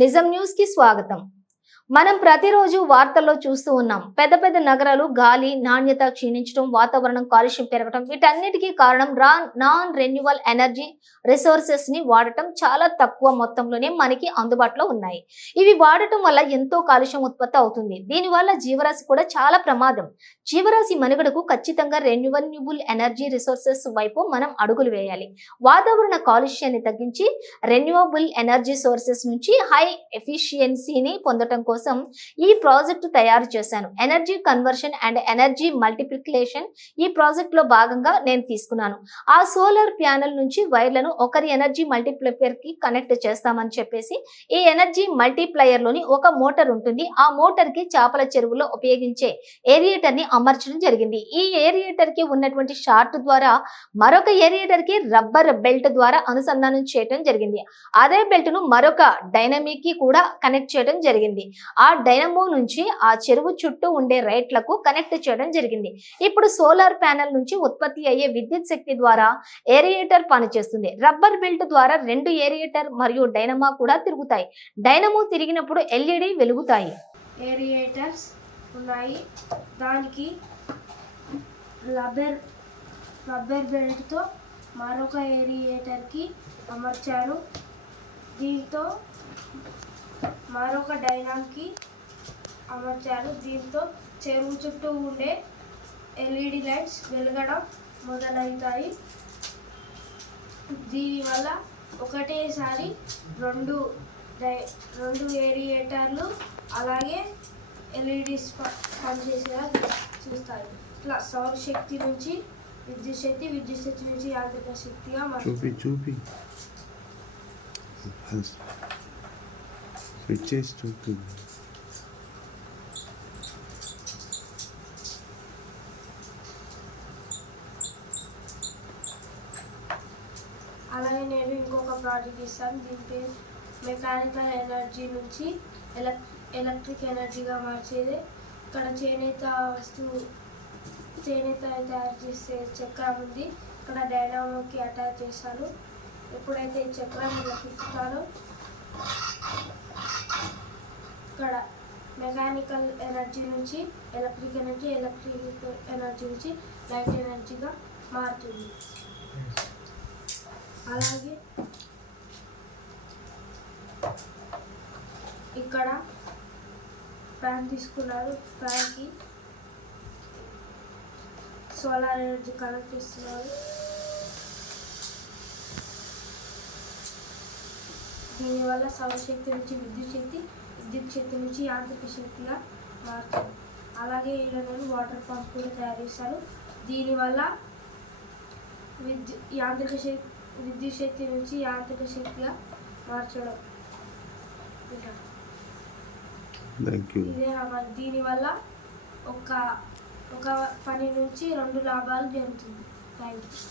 నిజం న్యూస్ కి స్వాగతం. మనం ప్రతిరోజు వార్తల్లో చూస్తూ ఉన్నాం. పెద్ద పెద్ద నగరాలు గాలి నాణ్యత క్షీణించడం, వాతావరణం కాలుష్యం పెరగడం, వీటన్నిటికీ కారణం నాన్ రెన్యూవల్ ఎనర్జీ రిసోర్సెస్ ని వాడటం చాలా తక్కువ మొత్తంలోనే మనకి అందుబాటులో ఉన్నాయి. ఇవి వాడటం వల్ల ఎంతో కాలుష్యం ఉత్పత్తి అవుతుంది. దీనివల్ల జీవరాశి కూడా చాలా ప్రమాదం. జీవరాశి మనుగడకు ఖచ్చితంగా రెన్యూవల్ ఎనర్జీ రిసోర్సెస్ వైపు మనం అడుగులు వేయాలి. వాతావరణ కాలుష్యాన్ని తగ్గించి రెన్యూవబుల్ ఎనర్జీ సోర్సెస్ నుంచి హై ఎఫిషియన్సీని పొందడం కోసం ఈ ప్రాజెక్టు తయారు చేశాను. Energy conversion and energy multiplication ఈ ప్రాజెక్ట్ లో భాగంగా నేను తీసుకున్నాను. ఆ సోలార్ ప్యానెల్ నుంచి వైర్లను ఒకరి ఎనర్జీ మల్టిప్లైయర్ కి కనెక్ట్ చేస్తామని చెప్పేసి ఈ ఎనర్జీ మల్టిప్లైయర్ లోని ఒక మోటార్ ఉంటుంది. ఆ మోటార్ కి చేపల చెరువులో ఉపయోగించే ఏరియేటర్ ని అమర్చడం జరిగింది. ఈ ఏరియేటర్ కి ఉన్నటువంటి షార్ట్ ద్వారా మరొక ఏరియేటర్ కి రబ్బర్ బెల్ట్ ద్వారా అనుసంధానం చేయడం జరిగింది. అదే బెల్ట్ ను మరొక డైనమిక్ కి కూడా కనెక్ట్ చేయడం జరిగింది. ఆ డైనమో నుంచి ఆ చెరువు చుట్టూ ఉండే రైట్లకు కనెక్ట్ చేయడం జరిగింది. ఇప్పుడు సోలార్ ప్యానెల్ నుంచి ఉత్పత్తి అయ్యే విద్యుత్ శక్తి ద్వారా ఏరియేటర్ పనిచేస్తుంది. రబ్బర్ బెల్ట్ ద్వారా రెండు ఏరియేటర్ మరియు డైనమా కూడా తిరుగుతాయి. డైనమో తిరిగినప్పుడు ఎల్ఈడి వెలుగుతాయి. ఏరియేటర్స్ ఉన్నాయి. దానికి రబ్బర్ బెల్ట్తో మరొక ఏరియేటర్కి అమర్చాను. దీంతో మరొక డైనామ్కి అమర్చారు. దీంతో చెరువు చుట్టూ ఉండే ఎల్ఈడి లైట్స్ వెలగడం మొదలవుతాయి. దీనివల్ల ఒకటేసారి రెండు ఏరియేటర్లు అలాగే ఎల్ఈడీస్ పనిచేసేలా చూస్తాయి. ఇట్లా సౌరశక్తి నుంచి విద్యుత్ శక్తి నుంచి యాంత్రిక శక్తిగా చూపి చూపి అలాగే నేను ఇంకొక ప్రాజెక్ట్ ఇస్తాను. దీని పేరు మెకానికల్ ఎనర్జీ నుంచి ఎలక్ట్రిక్ ఎనర్జీగా మార్చేది. ఇక్కడ చేనేత తయారు చేసే చక్రం ఉంది. ఇక్కడ డైనామోకి అటాచ్ చేస్తాను. ఎప్పుడైతే ఈ చక్రం ఇలా తిప్పుతానో ఇక్కడ మెకానికల్ ఎనర్జీ నుంచి ఎలక్ట్రిక్ ఎనర్జీ నుంచి లైట్ ఎనర్జీగా మారుతుంది. అలాగే ఇక్కడ ఫ్యాన్ తీసుకున్నారు. ఫ్యాన్కి సోలార్ ఎనర్జీ కనెక్ట్ చేస్తున్నారు. దీనివల్ల సౌరశక్తి నుంచి విద్యుత్ శక్తి నుంచి యాంత్రిక శక్తిగా మారుతుంది. అలాగే ఇక్కడ నేను వాటర్ పంప్ కూడా తయారు చేస్తాను. దీనివల్ల విద్యుత్ శక్తి నుంచి యాంత్రిక శక్తిగా మార్చడం. దీనివల్ల ఒక పని నుంచి రెండు లాభాలు జరుగుతుంది. Thank you.